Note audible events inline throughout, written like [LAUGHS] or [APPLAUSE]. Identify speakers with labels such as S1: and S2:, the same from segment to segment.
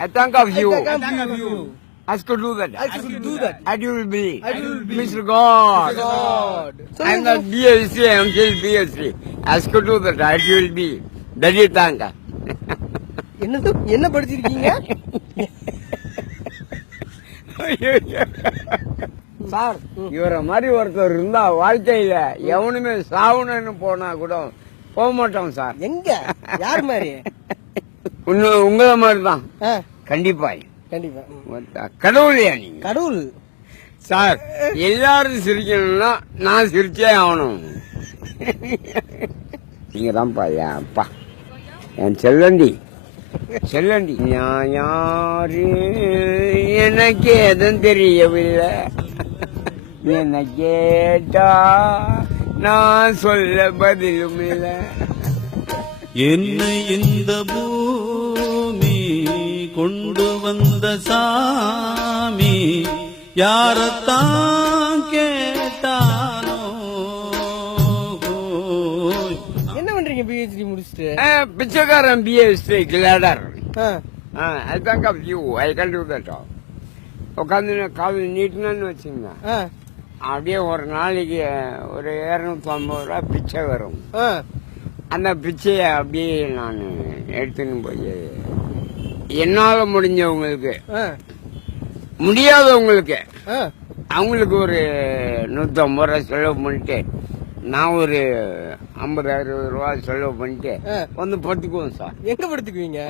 S1: I think of you.
S2: I think of you.
S1: I could do that.
S2: I should do that.
S1: And you will be.
S2: I will be.
S1: Mr. God.
S2: God.
S1: I'm not BSc, I'm still BSc. I could do that. I will be. That is thank.
S2: என்னது என்ன படிச்சிருக்கீங்க
S1: sir இவரை மாதிரி ஒருத்தர் இருந்தா வாழ்க்கையில எவனுமே சாவணும்னு போனா கூட போக மாட்டோம் சார்
S2: எங்க யார் மாதிரி
S1: உங்களை மாதிரி தான் கண்டிப்பா.
S2: கண்டிப்பா.
S1: கடவுளையா நீங்க.
S2: கடவுள்.
S1: சார் எல்லாரும் சிரிக்கணும்னா நான் சிரிச்சே ஆகணும். நீங்க தான்ப்பா என் அப்பா என் செல்லண்டி. செல்லண்டி. நான் யாரு? எனக்கு எதுவும் தெரியவில்லை. என்ன கேட்டா நான் சொல்ல பதிலும் இல்லை
S3: என்னை இந்த பூமி கொண்டு வந்த சாமி யாரத்தான் கேட்டானோ?
S2: என்ன பண்றீங்க பிஹெச்டி முடிச்சுட்டு?
S1: பிச்சைக்காரன் பிஎஸ்டி கிளாடர்
S2: ஆ,
S1: I thank of you I can do that உட்காந்து கால் நீட்டினு வச்சுங்க
S2: ஆ,
S1: அப்படியே ஒரு நாளைக்கு ஒரு இரநூத்தி ஐம்பது ரூபா பிச்சை வரும்.
S2: ஆ.
S1: அந்த பிச்சையை அப்படியே நான் எடுத்துன்னு போய் என்னால் முடிஞ்சவங்களுக்கு முடியாதவங்களுக்கு. அவங்களுக்கு ஒரு நூற்றம்பது ரூபா செலவு பண்ணிட்டு நான் ஒரு ஐம்பது அறுபது ரூபா செலவு பண்ணிட்டு. வந்து படுத்துக்குவோம் சார்.
S2: எங்க படுத்துக்குவீங்க?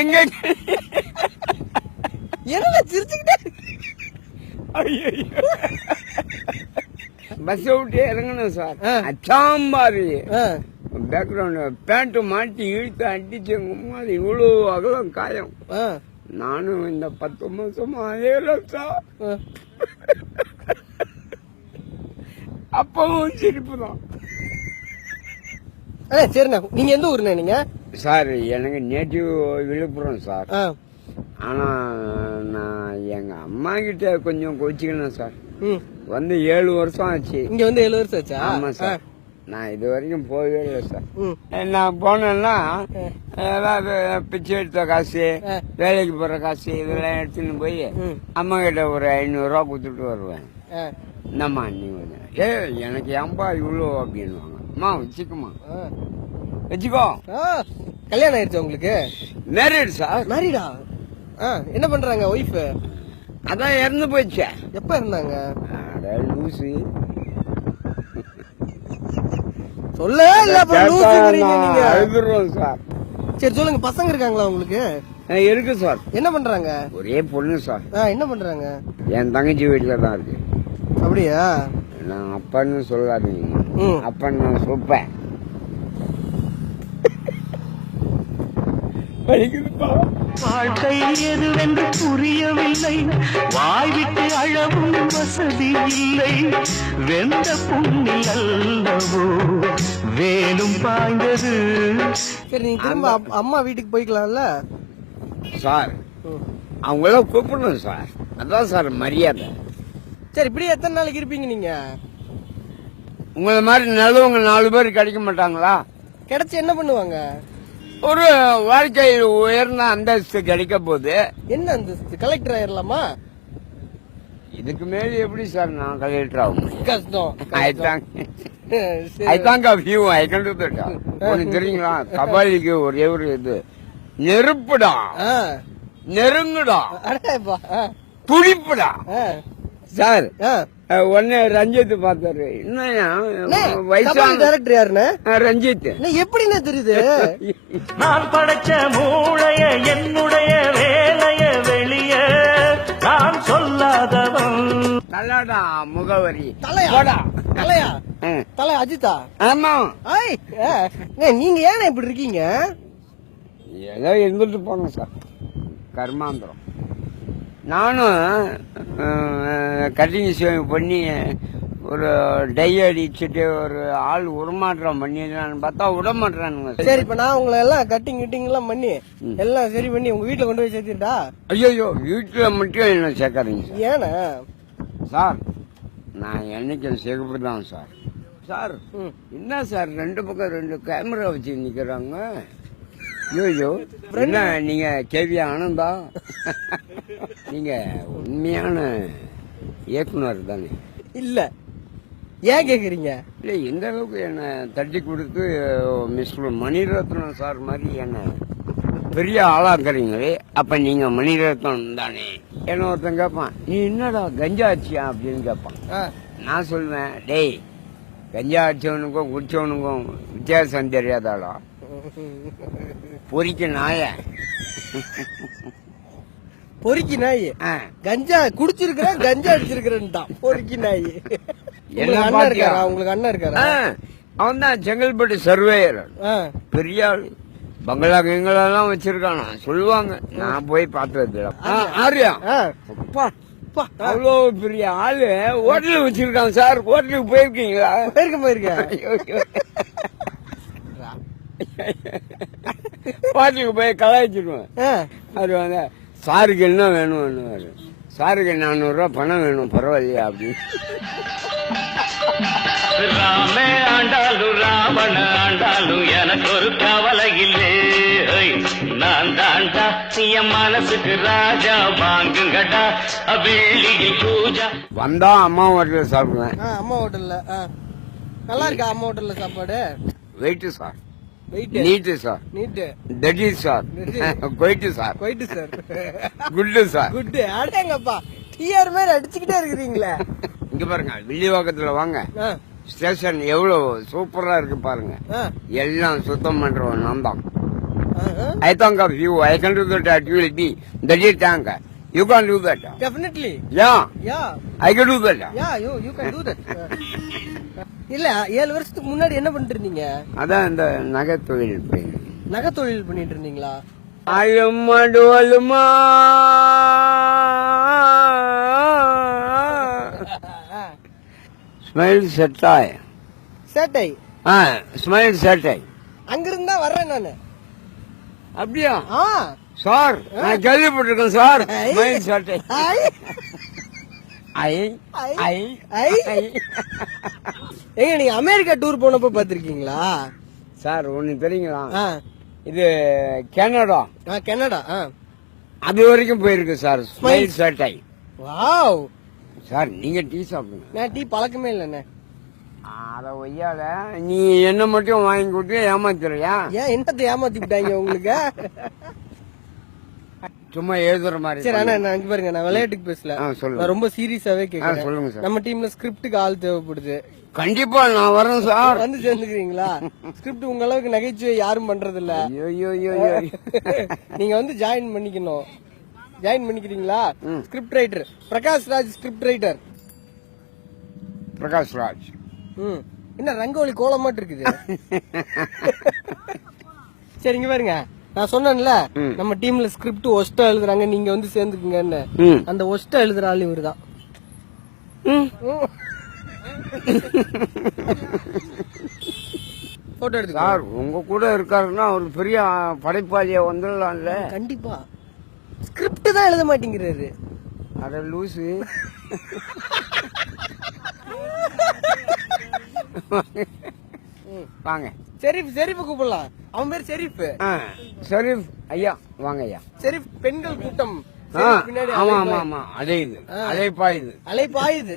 S1: எங்க?
S2: என்ன சிரிச்சுக்கிட்டே
S1: பஸ் விட்டு இறங்கணும் சார். அச்சாம்பாரு பேக்ரவுண்ட் பேண்ட் மாட்டி இழுத்து அடிச்சவங்க மாதிரி இவ்வளோ அகலம் காயம். நானும் இந்த பத்து மாசமா அதே
S2: ஆ.
S1: அப்பவும் சிரிப்பு தான்.
S2: சரிண்ணே. நீங்க எந்த ஊருண்ணே நீங்க?
S1: சார் எனக்கு நேட்டிவ் விழுப்புரம் சார்.
S2: ஆ,
S1: ஆனா நான் எங்க அம்மா கிட்ட கொஞ்சம் கோச்சிக்கணும் சார். வந்து ஏழு வருஷம் ஆச்சு.
S2: இங்க வந்து ஏழு வருஷம் ஆச்சா?
S1: ஆமா சார். நான் இது வரைக்கும் போகவே இல்லை சார். நான் போனேன்னா ஏதாவது பிச்சை எடுத்த காசு. வேலைக்கு போற காசு இதெல்லாம் எடுத்துன்னு போய். அம்மா கிட்ட ஒரு ஐநூறுரூவா கொடுத்துட்டு வருவேன். என்னம்மா நீ ஏ எனக்கு ஏன்பா இவ்வளோ அப்படின்வாங்க அம்மா வச்சுக்கம்மா. வச்சுக்கோ.
S2: கல்யாணம் ஆயிடுச்சு உங்களுக்கு?
S1: மேரிட் சார்
S2: மேரிடா ஆ? என்ன பண்றாங்க ஒய்ஃப்
S1: அதான் இறந்து போயிடுச்சே.
S2: எப்ப இருந்தாங்க
S1: லூசு.
S2: சொல்ல இல்ல
S1: அழுதுருவேன் சார்.
S2: சரி சொல்லுங்க பசங்க இருக்காங்களா உங்களுக்கு?
S1: இருக்கு சார்.
S2: என்ன பண்றாங்க?
S1: ஒரே பொண்ணு சார்.
S2: என்ன பண்றாங்க?
S1: என் தங்கச்சி வீட்டில் தான் இருக்கு.
S2: அப்படியா?
S1: நான் அப்பன்னு சொல்லாதீங்க. அப்பன் நான் சொல்பேன்
S4: வாழ்க்கை எதுவென்று புரியவில்லை. வாய்விட்டு அழவும் வசதி இல்லை. வெந்த புண்ணில் அல்லவோ. வேலும் பாய்ந்தது.
S2: சரி நீங்க திரும்ப அப்- அம்மா வீட்டுக்கு போய்க்கலாம்ல?
S1: சார்
S2: ம்.
S1: அவங்கள கூப்பிடணும் சார். அதான் சார் மரியாதை.
S2: சரி இப்படியே எத்தனை நாளைக்கு இருப்பீங்க நீங்க?
S1: உங்களை மாதிரி நல்லவங்க நாலு பேர் கிடைக்க மாட்டாங்களா?
S2: கிடைச்சு என்ன பண்ணுவாங்க?
S1: ஒரு வாழ்க்கையில் உயர்ந்த அந்தஸ்து கிடைக்க போகுது.
S2: என்ன அந்த கலெக்டர் ஆயிரலாமா?
S1: இதுக்கு மேல எப்படி சார் நான் கலெக்டர் ஆக முடியும்?
S2: கஷ்டம்
S1: I. Thank. I thank of you I கண்டு தட்டா உனக்கு தெரியுங்களா? கபாலிக்கு ஒரே ஒரு இது. நெருப்புடா. நெருங்குடா. துடிப்புடா. சார். உடனே ரஞ்சித் பார்த்தாரு.
S2: கபாலி
S1: வயசான
S2: டைரக்டர் யாருண்ணே?
S1: ரஞ்சித்.
S2: எப்படிண்ணே தெரியுது? [LAUGHS]
S4: நான் படைச்ச மூளைய என்னுடைய வேலைய வெளிய நான் சொல்லாதவன்.
S1: நல்லாடா முகவரி.
S2: தலையா?
S1: போடா.
S2: தலையா?
S1: ஆ.
S2: தலை அஜித்தா?
S1: ஆமா.
S2: நீங்க ஏன் இப்படி இருக்கீங்க?
S1: ஏதோ இருந்துட்டு போனோம் சார். கர்மாந்திரம். நானும் கட்டிங் சேவ் பண்ணி ஒரு டை அடிச்சுட்டு ஒரு ஆள் உருமாற்றம் பண்ணிடலான்னு பார்த்தா விட மாட்டேறானுங்க
S2: சரி இப்ப நான் உங்களை எல்லாம் கட்டிங் கிட்டிங் எல்லாம் பண்ணி எல்லாம் சரி பண்ணி உங்க வீட்டுல கொண்டு போய் சேர்த்துட்டா?
S1: ஐயோ வீட்டில் மட்டும் என்ன சேர்க்காதீங்க சார்.
S2: ஏண்ணே
S1: சார் நான் என்னைக்கும் சிகப்பு தான் சார். சார். என்ன சார் ரெண்டு பக்கம் ரெண்டு கேமரா வச்சு நிற்கிறாங்க ஐயோ என்ன நீங்க கேவி ஆனந்தா? நீங்க உண்மையான இயக்குனர் தானே.
S2: இல்ல. ஏன் கேக்குறீங்க?
S1: இல்லை இந்த அளவுக்கு என்னை தட்டி கொடுத்து மிஸ்டர் மணிரத்னம் சார் மாதிரி என்னை பெரிய ஆளாக்குறீங்களே அப்போ நீங்கள் மணிரத்னம் தானே? என்ன ஒருத்தன் கேட்பான் நீ என்னடா கஞ்சா அடிச்சியா? அப்படின்னு கேட்பான் நான் சொல்லுவேன் டேய் கஞ்சா அடிச்சவனுக்கும் குடிச்சவனுக்கும் வித்தியாசம் தெரியாதாடா? பொறிக்க நாய.
S2: பொறுக்கி நாய்? கஞ்சா குடிச்சிருக்கிறேன் கஞ்சா அடிச்சிருக்கிறேன்ட்டான். பொறுக்கி நாய். அண்ணன்
S1: பாத்தியா?
S2: இருக்காரா? உங்களுக்கு அண்ணன் இருக்காரா?
S1: அவன் தான் செங்கல்பட்டு சர்வேயர். பெரிய ஆள் பங்களா கிங்களெல்லாம் வச்சிருக்கானா? சொல்லுவாங்க. நான் போய் பார்த்தது ஆரியா.
S2: ஆ.
S1: அப்பா அப்பா, அவ்வளோ பெரிய ஆளு. ஹோட்டல் வச்சிருக்காங்க சார். ஹோட்டலுக்கு போயிருக்கீங்களா?
S2: போயிருக்கேன் போயிருக்கேன்.
S1: ஹோட்டலுக்கு போய் கலாய்ச்சிடுவேன் அது வந்து சாருக்கு என்ன வேணும்? சாருக்கு நானூறுரூவா பணம் வேணும் பரவாயில்லையா அப்படின்னு
S4: ராமே ஆண்டாலும் ராவண ஆண்டாலும் எனக்கு ஒரு கவலை இல்லே. நான் தாண்டா என் மனசுக்கு ராஜா வாங்குங்கடா வெள்ளியில் பூஜா.
S1: வந்தா அம்மா ஹோட்டலில் சாப்பிடுவேன்.
S2: அம்மா ஹோட்டல்ல. நல்லா இருக்கா அம்மா ஹோட்டல்ல சாப்பாடு?
S1: Wait sir neat sir
S2: neat
S1: that is sir quite sir
S2: போயிட்டு சார்
S1: குட்டு சார்
S2: குட் அடேங்கப்பா டிஆர் மாதிரி அடிச்சுக்கிட்டே இருக்கிறீங்களே. [LAUGHS]
S1: இங்க பாருங்க வில்லிவாக்கத்துல வாங்க. ஸ்டேஷன் எவ்வளவு சூப்பரா இருக்கு பாருங்க. எல்லாம் சுத்தம் பண்றவன் நான் தான். I thank of you I can do that at will be that is thank you can do that
S2: Definitely.
S1: Yeah
S2: Yeah,
S1: I can do that
S2: yeah, you you can do that. [LAUGHS] இல்ல ஏழு வருஷத்துக்கு முன்னாடி என்ன பண்ணிட்டு இருந்தீங்க
S1: அதான் இந்த நகை தொழில்
S2: நகை தொழில் பண்ணிட்டு இருந்தீங்களா
S1: அழுமா டோலுமா ஸ்மைல் செட்டாய்.
S2: சேட்டை?
S1: ஆ ஸ்மைல் செட்டாய்
S2: அங்கிருந்து வர்றேன் நானு.
S1: அப்படியா?
S2: ஆ.
S1: சார் நான் கேள்விப்பட்டிருக்கேன் சார். ஸ்மைல்
S2: ஐ.
S1: ஐ,
S2: ஐ.
S1: ஐ.
S2: ஐ. ஏங்க நீங்க அமெரிக்கா டூர் போனப்ப பாத்திருக்கீங்களா
S1: சார் ஒன்று தெரியுங்களா? இது கனடா.
S2: ஆ, கனடா ஆ.
S1: அது வரைக்கும் போயிருக்கு சார் ஸ்மைல் செட்டாய்
S2: வாவ்.
S1: சார் நீங்க டீ சாப்பிடுங்க.
S2: நான் டீ பழக்கமே இல்லைண்ணே.
S1: அத ஒய்யால நீ என்ன மட்டும் வாங்கி கொடுத்து ஏமாத்துறியா?
S2: ஏன் என்னத்தை ஏமாத்தி விட்டாங்க உங்களுக்கு?
S1: சும்மா எழுதுற மாதிரி
S2: சரி அண்ணா நான் இங்க பாருங்க நான் விளையாட்டுக்கு பேசல. ரொம்ப சீரியஸாவே
S1: ஆ,
S2: கேக்குறேன்.
S1: சொல்லுங்க சார்.
S2: நம்ம டீம்ல ஸ்கிரிப்டுக்கு ஆள் தேவைப்படுது.
S1: கண்டிப்பா நான் வரேன் சார்.
S2: வந்து சேர்ந்துக்கிறீங்களா? ஸ்கிரிப்ட் உங்க அளவுக்கு நகைச்சுவை யாரும் பண்றது இல்ல. நீங்க வந்து ஜாயின் பண்ணிக்கணும். ஜாயின் பண்ணிக்கிறீங்களா. Script writer Prakash Raj script writer
S1: Prakash Raj.
S2: ம். என்ன ரங்கோலி கோலமாட்டு இருக்குது? சரி இங்க பாருங்க. நான் சொன்னேன்ல. நம்ம டீம்ல ஸ்கிரிப்ட் ஒஸ்டா எழுதுறாங்க நீங்க வந்து சேர்ந்துக்குங்கன்னு. அந்த ஒஸ்டா எழுதுற ஆள் இவருதான். போட்டோ எடுத்துக்கோ.
S1: சார் உங்க கூட இருக்காருன்னா ஒரு பெரிய படைப்பாளிய வந்துடலாம்ல.
S2: கண்டிப்பா. ஸ்கிரிப்ட் தான் எழுத மாட்டேங்கிறாரு.
S1: அட லூசு. வாங்க.
S2: செரீப் செரீப் கூப்பிடலாம். அவன் பேர்
S1: ஆ சரி ஐயா வாங்க ஐயா.
S2: செரீப் பெண்கள் கூட்டம்.
S1: ஆமா பாயுது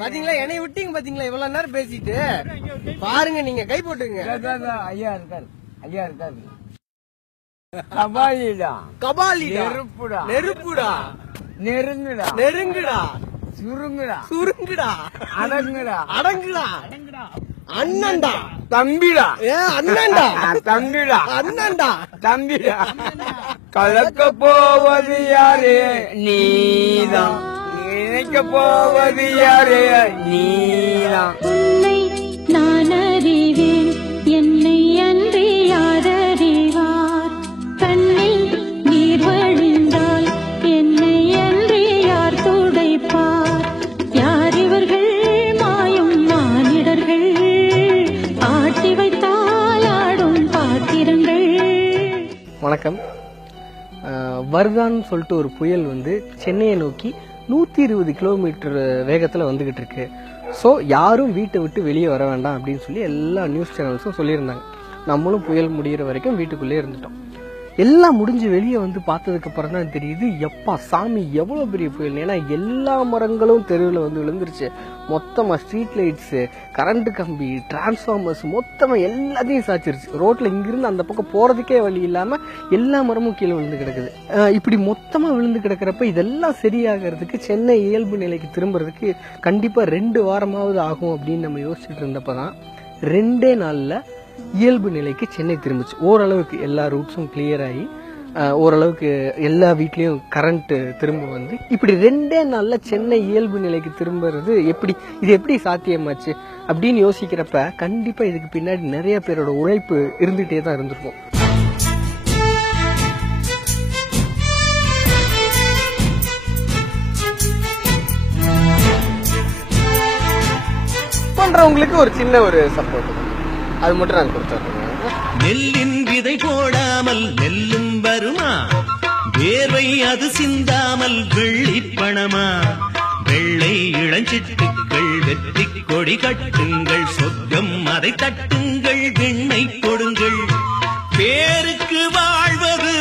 S2: பாத்தீங்களா? என்னை விட்டீங்க பாத்தீங்களா? இவ்வளவு நேரம் பேசிட்டு. பாருங்க நீங்க கை போட்டுங்க.
S1: ஐயா இருக்காரு. ஐயா இருக்காரு. கபாலிடா.
S2: கபாலிடா.
S1: நெருப்புடா.
S2: நெருப்புடா.
S1: நெருங்குடா.
S2: நெருங்குடா.
S1: சுருங்குடா.
S2: சுருங்குடா.
S1: அடங்குடா.
S2: அடங்குடா. அண்ணன்டா.
S1: தம்பிடா.
S2: ஏ அண்ணன்டா.
S1: தம்பிடா.
S2: அண்ணன்டா.
S1: தம்பிடா. கலக்க போவது யாரு? நீதான். நினைக்க போவது யாரு? நீதான்.
S2: வணக்கம். வர்தான்னு சொல்லிட்டு ஒரு புயல் வந்து சென்னையை நோக்கி நூற்றி இருபது கிலோமீட்டர் வேகத்தில் வந்துக்கிட்டு இருக்கு. ஸோ யாரும் வீட்டை விட்டு வெளியே வர வேண்டாம் அப்படின்னு சொல்லி எல்லா நியூஸ் சேனல்ஸும் சொல்லியிருந்தாங்க. நம்மளும் புயல் முடிகிற வரைக்கும் வீட்டுக்குள்ளே இருந்துட்டோம். எல்லாம் முடிஞ்சு வெளியே வந்து பார்த்ததுக்கு அப்புறம் தான் தெரியுது எப்பா சாமி எவ்வளோ பெரிய புயல் ஏன்னா எல்லா மரங்களும் தெருவில் வந்து விழுந்துருச்சு. மொத்தமாக ஸ்ட்ரீட் லைட்ஸு கரண்ட் கம்பி டிரான்ஸ்ஃபார்மர்ஸ் மொத்தமாக எல்லாத்தையும் சாச்சிருச்சு ரோட்டில் இங்கிருந்து அந்த பக்கம் போகிறதுக்கே வழி இல்லாமல் எல்லா மரமும் கீழே விழுந்து கிடக்குது. இப்படி மொத்தமாக விழுந்து கிடக்கிறப்ப இதெல்லாம் சரியாகிறதுக்கு சென்னை இயல்பு நிலைக்கு திரும்புறதுக்கு கண்டிப்பாக ரெண்டு வாரமாவது ஆகும் அப்படின்னு நம்ம யோசிச்சுட்டு இருந்தப்போ தான் ரெண்டே நாளில் இயல்பு நிலைக்கு சென்னை திரும்பிச்சு. ஓரளவுக்கு எல்லா ரூட்ஸும் கிளியர் ஆகி ஓரளவுக்கு எல்லா வீட்லேயும் கரண்ட்டு திரும்ப வந்து இப்படி ரெண்டே நாளில் சென்னை இயல்பு நிலைக்கு திரும்புறது எப்படி இது எப்படி சாத்தியமாச்சு அப்படின்னு யோசிக்கிறப்ப கண்டிப்பாக இதுக்கு பின்னாடி நிறைய பேரோட உழைப்பு இருந்துகிட்டே தான் இருந்திருக்கும். பண்ணுறவங்களுக்கு ஒரு சின்ன ஒரு சப்போர்ட் அது மட்டும் நான் கொடுத்துருக்கேன்
S3: நெல்லின் விதை போடாமல் நெல்லும் வருமா? வேர்வை அது சிந்தாமல் வெள்ளி பணமா? வெள்ளை இளஞ்சிட்டுக்கள் வெற்றி கொடி கட்டுங்கள் சொர்க்கம் அதை தட்டுங்கள் விண்ணை கொடுங்கள். பேருக்கு வாழ்வது